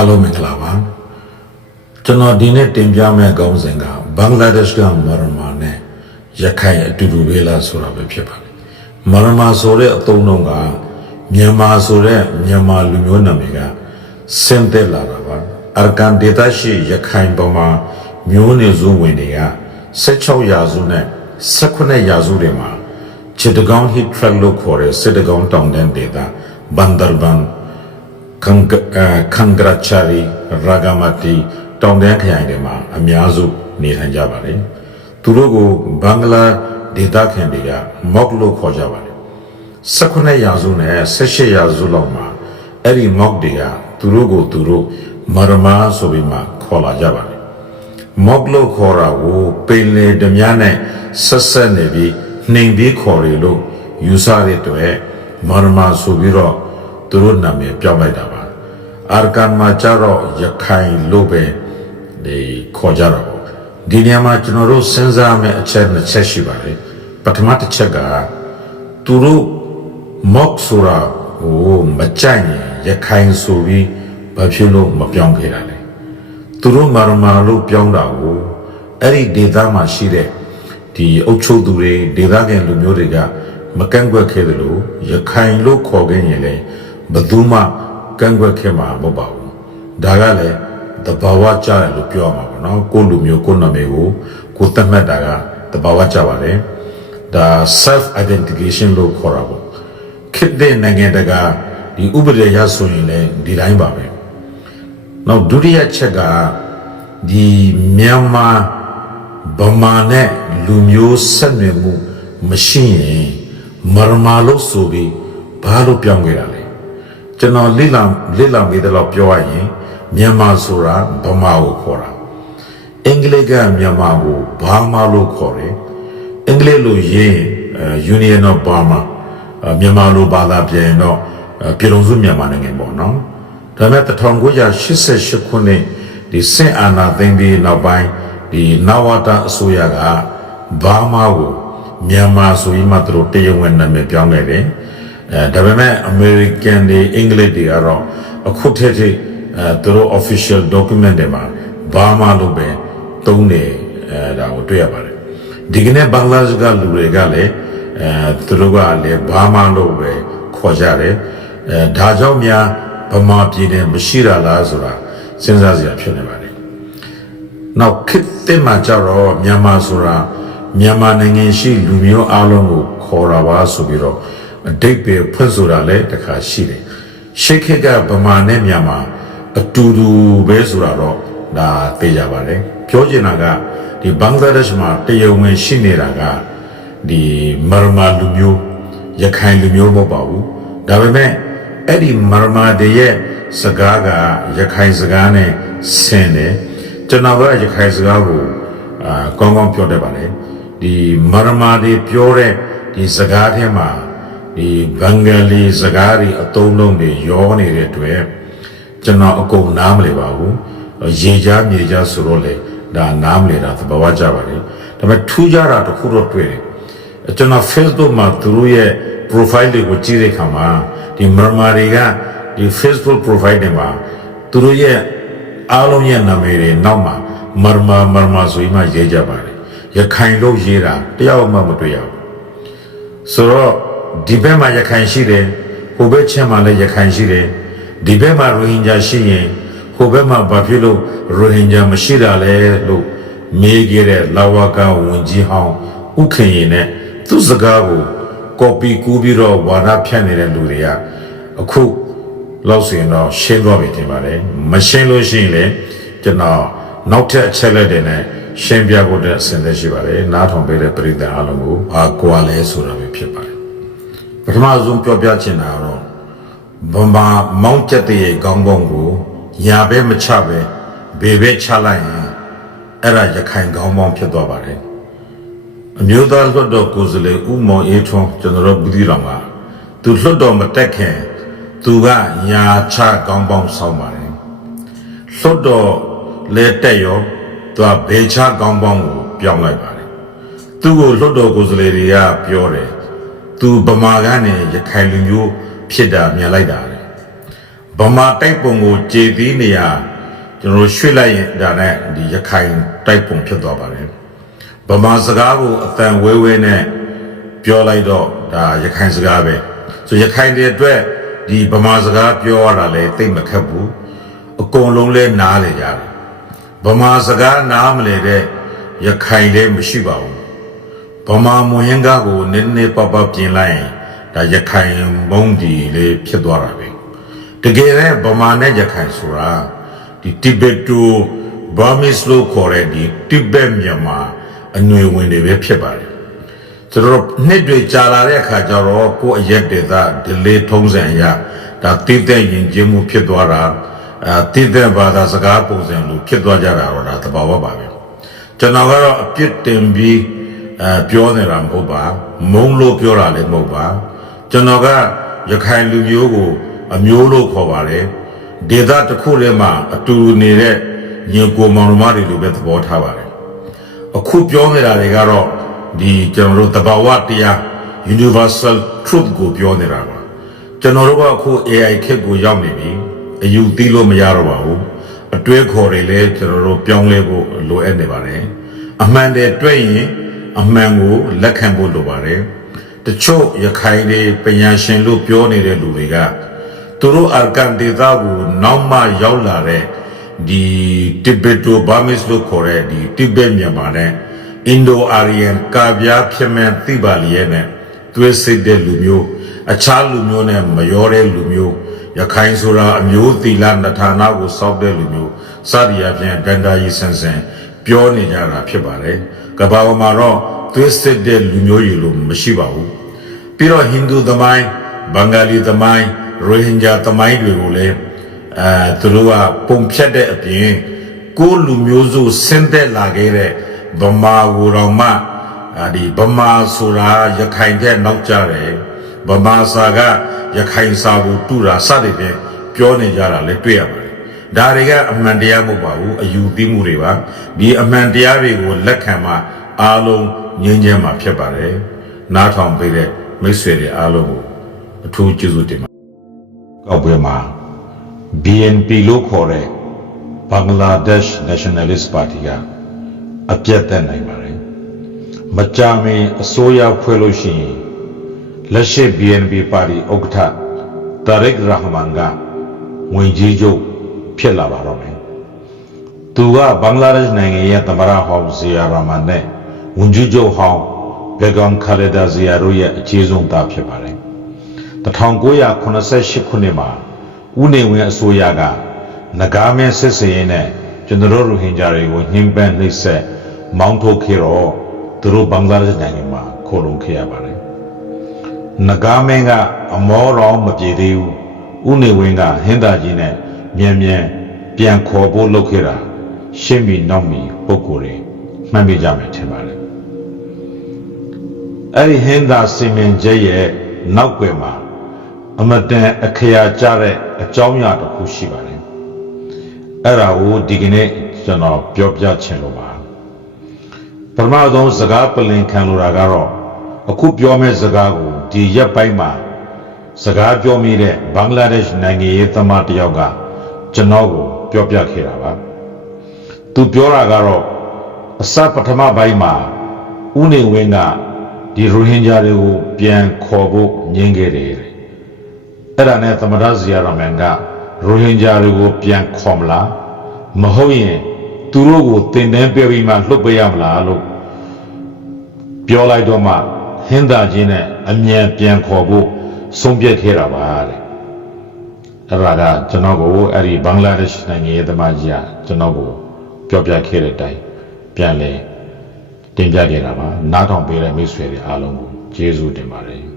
အားလုံးမင်္ဂလာပါကျွန်တော်ဒီနေ့တင်ပြမယ့်ခေါင်းစဉ်ကဘင်္ဂလားဒေ့ရှ်ကမာရမာနဲ့ရခိုင်အတူတူပဲလားဆိုတာပဲဖြစ်ပါတယ်မာရမာဆိုတဲ့အသုံးအနှုန်းကမြန်မာဆိုတဲ့မြန်မာလူမျိုးနာမည်ကဆင်းသက်လာတာပါအာကန်ဒေသရှိရခိုင်ပေါ်မှာမျိုးနွယ်စုဝင်တွေက16ရာစုနဲ့18ရာစုတွေမှာချစ်တကောင်ဟစ်ထရက်လို့ခေါ်တဲ့စစ်တကောင်တောင်တန်းဒေသဘန်ဒါဘန်Kangrachari Ragamati တောင်တန်းခရိုင်တွေမှာအများစုနေထိုင်ကြပါတယ်။သူတို့ကိုဘင်္ဂလားဒေသခံတွေကမော့လို့ခေါ်ကြပါတယ်။18ရာစုနဲ့18ရာစုလောက်မှာအဲ့ဒီမော့တွေကသူတို့ကိုသူတို့မာရမာဆိုပြီးမှခေါ်လာကြပါတယ်။မော့လို့ခေါ်တာကိုပင်လေဓမြနဲ့ဆက်ဆက်နေပြီးနှိမ်ပြီးခေါ်ရလို့ယူဆတဲ့အတွက်မာရမာဆိုပြီးတော့သူတို့နာမည်ပြောင်းလိုက်တာပါအာကန်မှာကြတော့ရခိုင်လို့ပဲဒီခေါ်ကြတော့ဒီနေရာမှာကျွန်တော်တို့စဉ်းစားမယ့်အချက်နှစ်ချက်ရှိပါတယ်ပထမတစ်ချက်ကသူတို့မော့ဆိုတာဟိုမကြိုက်ရင်ရခိုင်ဆိုပြီးဘာဖြစ်လို့မပြောင်းခဲ့တာလဲသူတို့မာရမာလို့ပြောင်းတာကိုအဲ့ဒီဒေသမှာရှိတဲ့ဒီအုပ်ချုပ်သူတွေဒေသခံလူမျိုးတွေကမကန့်ကွက်ခဲ့တယ်လို့ရခိုင်လို့ခေါ်ခဲ့ရင်လေဘယ်သူမှကန့်ကွက်ခဲ့မှာမဟုတ်ပါဘူးဒါကလည်းတဘာဝကျတယ်လို့ပြောမှာပေါ့နော်ကိုလူမျိုးကိုနာမည်ကိုသတ်မှတ်တာကတဘာဝကျပါတယ်ဒါ self identification လို့ခေါ်တာပေါ့ခေတ်တဲ့နိုင်ငံတကာဒီဥပဒေရဆိုရင်လည်းဒီတိုင်းပါပဲနောက်ဒုတိယချက်ကဒီမြန်မာဗမာနဲ့လူမျိုးဆက်နွယ်မှုမရှိရင်မရမာလို့ဆိုပြီးဘာလို့ပြောင်းခဲ့တာလဲကျွန်တော်လိလာမိတယ်လို့ပြောရရင်မြန်မာဆိုတာဗမာကိုခေါ်တာအင်္ဂလိပ်ကမြန်မာကိုဘာမာလို့ခေါ်တယ်အင်္ဂလိပ်လိုရေး Union of Burma မြန်မာလိုဘာသာပြန်တော့ပြည်လုံးစုမြန်မာနိုင်ငံပေါ့နော်ဒါပေမဲ့1988ခုနှစ်ဒီစင်အာနာသိမ်းပြီးနောက်ပိုင်းဒီနဝတာအစိုးရကဘာမာကိုမြန်မာဆိုပြီးမှသူတို့တရားဝင်နာမည်ပြောင်းခဲ့တယ်ဒါပေမဲ့ American တွေအင်္ဂလိပ်တွေကတော့အခုထက်ထိသူတို့ official document တွေမှာဘာမှလို့ပဲသုံးတယ်ဒါကိုတွေ့ရပါတယ်ဒီကနေ့ဘင်္ဂလားဒေ့ရှ်ကလူတွေကလည်းသူတို့ကလည်းဘာမှလို့ပဲခေါ်ကြတယ်ဒါကြောင့်များဗမာပြည်နယ်မရှိတာလားဆိုတာစဉ်းစားစရာဖြစ်နေပါတယ်နောက်ခေတ်သစ်မှာကျတော့မြန်မာဆိုတာမြန်မာနိုင်ငံရှိလူမျိုးအလုံးကိုခေါ်တာပါဆိုပြီးတော့အတိတ်ပဲဖွင့်ဆိုတာလည်းတခါရှိတယ်ရှေ့ခေတ်ကဗမာနဲ့မြန်မာအတူတူပဲဆိုတာတော့ဒါသိကြပါတယ်ပြောချင်တာကဒီဘင်္ဂလားဒေ့ရှ်မှာတရားဝင်ရှိနေတာကဒီမာရမာလူမျိုးရခိုင်လူမျိုးမဟုတ်ပါဘူးဒါပေမဲ့အဲ့ဒီမာရမာတွေရဲ့စကားကရခိုင်စကားနဲ့ဆင်တယ်ကျွန်တော်ကရခိုင်စကားကိုကောင်းကောင်းပြောတတ်ပါတယ်ဒီမာရမာတွေပြောတဲ့ဒီစကားထဲမှာဒီဘင်္ဂလီစကားတွေအသုံးလုံးတွေရောနေတဲ့အတွက်ကျွန်တော်အကုန်နားမလည်ပါဘူးရေကြားမြေကြားဆိုတော့လေဒါနားမလည်တာသဘာဝကျပါလေဒါပေမဲ့ထူးခြားတာတစ်ခုတော့တွေ့တယ်ကျွန်တော် Facebook မှာသူတို့ရဲ့ profile တွေကိုကြည့်တဲ့အခါမှာဒီမြန်မာတွေကဒီ Facebook profile တွေမှာသူတို့ရဲ့အားလုံးရဲ့နာမည်တွေနောက်မှာမာဆိုပြီးမှရေးကြပါတယ်ရခိုင်လို့ရေးတာတယောက်မှမတွေ့ရဘူးဆိုတော့ဒီဘက်မှာရခိုင်ရှိတယ်ဟိုဘက်ချင်းမှာလည်းရခိုင်ရှိတယ်ဒီဘက်မှာရိုဟင်ဂျာရှိရင်ဟိုဘက်မှာဘာဖြစ်လို့ရိုဟင်ဂျာမရှိတာလဲလို့မေးခဲ့တဲ့လာဝကဝန်ကြီးဟောင်းဥခင်ရင်နဲ့သူ့စကားကိုကော်ပီကူးပြီးတော့ဝါဒဖြန့်နေတဲ့လူတွေကအခုလောက်ဆိုရင်တော့ရှင်းသွားပြီထင်ပါတယ်မရှင်းလို့ရှိရင်လည်းကျွန်တော်နောက်ထပ်အချက်လက်တွေနဲ့ရှင်းပြဖို့တဲ့အစဉ်သက်ရှိပါတယ်နားထောင်ပေးတဲ့ပရိသတ်အားလုံးကိုကွာလဲဆိုတာပဲဖြစ်ပါတယ်ပထမဆုံးပြောပြချင်တာကတော့ဗမာမောင်းကျက်တဲ့ခေါင်းပေါင်းကိုညာဘဲမချပဲဘေဘဲချလိုက်ရင်အဲ့ဒါရခိုင်ခေါင်းပေါင်းဖြစ်သွားပါတယ်အမျိုးသားလွှတ်တော်ကိုယ်စားလှယ်ဦးမောင်အေးထွန်းကျွန်တော်တို့ဘူးသီးတော်မှာသူလွှတ်တော်မတက်ခင်သူကညာချခေါင်းပေါင်းဆောင်းပါတယ်လွှတ်တော်လဲတက်ရောသူကဘေချခေါင်းပေါင်းကိုပြောင်းလိုက်ပါတယ်သူ့ကိုလွှတ်တော်ကိုယ်စားလှယ်တွေကပြောတယ်သူဗမာကနေရခိုင်လူမျိုးဖြစ်တာမြင်လိုက်တာလေဗ ဗမာတိုက်ပုံကိုကြည်သီးနေရကျွန်တော်ရွှေ့လိုက်ရင်ဒါနဲ့ဒီရခိုင်တိုက်ပုံဖြစ်သွားပါတယ်ဗမာစကားကိုအတန်ဝဲဝဲနဲ့ပြောလိုက်တော့ဒါရခိုင်စကားပဲဆိုရခိုင်တွေအတွက်ဒီဗမာစကားပြောရတာလည်းသိမခက်ဘူးအကုန်လုံးလဲနားလေကြတယ်ဗမာစကားနားမလဲတဲ့ရခိုင်လည်းမရှိပါဘူးဗမာမွန်ရင်ကားကိုနည်းနည်းပပပြင်လိုက်ရင်ဒါရခိုင်မုံဒီလေးဖြစ်သွားတာပဲတကယ်လည်းဗမာနဲ့ရခိုင်ဆိုတာဒီတိဘက်တူဘာမစ်လို့ခေါ်တဲ့ဒီတိဘက်မြန်မာအနွေဝင်တွေပဲဖြစ်ပါတယ်ကျွန်တော်နှစ်တွေကြာလာတဲ့အခါကျတော့ကိုယ့်အရက်ဒေသဒီလေးထုံးစံအရဒါတည်တဲ့ရင်ကျင်းမှုဖြစ်သွားတာတည်တဲ့ဘာသာစကားပုံစံလိုဖြစ်သွားကြတာတော့ဒါသဘာဝပါပဲကျွန်တော်ကတော့အပြစ်တင်ပြီးပြောနေတာမဟုတ်ပါမုံလို့ပြောတာလည်းမဟုတ်ပါကျွန်တော်ကရခိုင်လူမျိုးကိုအမျိုးလို့ခေါ်ပါတယ်ဒေသတစ်ခုထဲမှာအတူနေတဲ့ညီကိုမောင်နှမတွေလိုပဲသဘောထားပါတယ်အခုပြောနေတာတွေကတော့ဒီကျွန်တော်တို့တဘာဝတရား universal truth ကိုပြောနေတာပါကျွန်တော်တို့ကအခု AI ခေတ်ကိုရောက်နေပြီအယူသိလို့မရတော့ပါဘူးအတွေးခေါ်တွေလည်းကျွန်တော်တို့ပြောင်းလဲဖို့လိုအပ်နေပါတယ်အမှန်တည်းတွေ့ရင်အမှန်ကိုလက်ခံဖို့လိုပါတယ်တချို့ရခိုင်တွေပညာရှင်လို့ပြောနေတဲ့လူတွေကသူတို့အာကန်ဒေသကိုနောက်မှရောက်လာတဲ့ဒီတိဘက်တိုဘာမစ်လို့ခေါ်တဲ့ဒီတိဘက်မြန်မာနဲ့အင်ဒိုအာရီယန်ကာဗျာဖြစ်မဲ့သိပါလျက်နဲ့သွေးစစ်တဲ့လူမျိုးအခြားလူမျိုးနဲ့မရောတဲ့လူမျိုးရခိုင်ဆိုတာအမျိုးသီလနထာနာကိုစောက်တဲ့လူမျိုးစသည်အပြင်ဒန္တာရီဆန်ဆန်ပြောနေကြတာဖြစ်ပါတယ်ကမ္ဘာပေါ်မှာတော့သွေးစစ်တဲ့လူမျိုးကြီးလို့မရှိပါဘူးပြီးတော့ဟိန္ဒူသမိုင်းဘင်္ဂါလီသမိုင်းရိုဟင်ဂျာသမိုင်းတွေကိုလည်းသူတို့ကပုံဖြတ်တဲ့အပြင်ကိုလူမျိုးစုဆင်းသက်လာခဲ့တဲ့ဗမာကိုတော်မှဒီဗမာဆိုတာရခိုင်တဲ့နောက်ကြတယ်ဗမာစာကရခိုင်စာကိုတူတာစတဲ့ပြောနေကြတာလည်းတွေ့ရပါတယ်ဒါတွေကအမှန်တရားမဟုတ်ပါဘူးအယူသိမှုတွေပါဒီအမှန်တရားတွေကိုလက်ခံမှအားလုံးငြင်းချမ်းမှာဖြစ်ပါတယ်နားထောင်ပေးတဲ့မိတ်ဆွေတွေအားလုံးကိုအထူးကျေးဇူးတင်ပါတယ်ကောက်ပွဲမှာ BNP လို့ခေါ်တဲ့ Bangladesh Nationalist Party ကအပြတ်တက်နိုင်ပါတယ်မကြာမီအစိုးရဖွဲ့လို့ရှိရင်လက်ရှိ BNP ပါတီဥက္ကဋ္ဌ Tariq Rahman ကဝင်ကြီးချုပ်ဖြစ်လာပါတော့မယ်သူကဘင်္ဂလားဒေ့ရှ်နိုင်ငံရဲ့သမ္မတဟောင်းဇီယာရာမန်နဲ့ဝန်ကြီးချုပ်ဟောင်းဘေဂမ်ခါလီဒါဇီယာတို့ရဲ့အခြေဆုံးသားဖြစ်ပါတယ်1988ခုနှစ်မှာဦးနေဝင်းအစိုးရကနဂါးမဲစစ်စရင်နဲ့ကျွန်တော်တို့ရိုဟင်ဂျာတွေကိုနှိမ်ပန်းနှိပ်စက်မောင်းထုတ်ခဲ့တော့သူတို့ဘင်္ဂလားဒေ့ရှ်နိုင်ငံမှာခိုလုံခဲ့ရပါတယ်နဂါးမဲကအမောတော်မပြေသေးဘူးဦးနေဝင်းကဟင်းသာကြီးနဲ့မြန်ပြန်ခေါ်ဖို့လုပ်ခဲ့တာရှင်းပြီးနောက်ပြီးပုံကိုယ်တွေမှတ်မိကြမယ်ထင်ပါတယ်အဲ့ဒီဟင်းသာစီမင်ချက်ရဲ့နောက်ွယ်မှာအမတန်အခရာကျတဲ့အကြောင်းအရာတစ်ခုရှိပါတယ်အဲ့ဒါကိုဒီကနေ့ကျွန်တော်ပြောပြချင်လို့ပါပထမဆုံးစကားပလင်ခံလိုတာကတော့အခုပြောမယ့်စကားကိုဒီရက်ပိုင်းမှာစကားပြောမိတဲ့ဘင်္ဂလားဒေ့ရှ်နိုင်ငံရေးသမားတစ်ယောက်ကကျွန်တော်ကိုပြောပြခဲ့တာပါသူပြောတာကတော့အစပထမပိုင်းမှာဦးနေဝင်းကဒီရိုဟင်ဂျာတွေကိုပြန်ခေါ်ဖို့ညှင်းခဲ့တယ်အဲ့ဒါနဲ့သမ္မတဇီယာရာမန်ကရိုဟင်ဂျာတွေကိုပြန်ခေါ်မလားမဟုတ်ရင်သူတို့ကိုတင်တန်းပြပြီးမှလွှတ်ပေးရမလားလို့ပြောလိုက်တော့မှဟင်းသာချင်းနဲ့အမြန်ပြန်ခေါ်ဖို့ဆုံးဖြတ်ခဲ့တာပါတဲ့အဲ့ဒါကကျွန်တော်ကိုအဲ့ဒီဘင်္ဂလားဒေ့ရှ်နိုင်ငံရဲ့သမားကြီးကကျွန်တော်ကိုပြောပြခဲ့တဲ့အတိုင်းပြန်လဲတင်ပြခဲ့တာပါနားထောင်ပေးတဲ့မိတ်ဆွေတွေအားလုံးကိုကျေးဇူးတင်ပါတယ်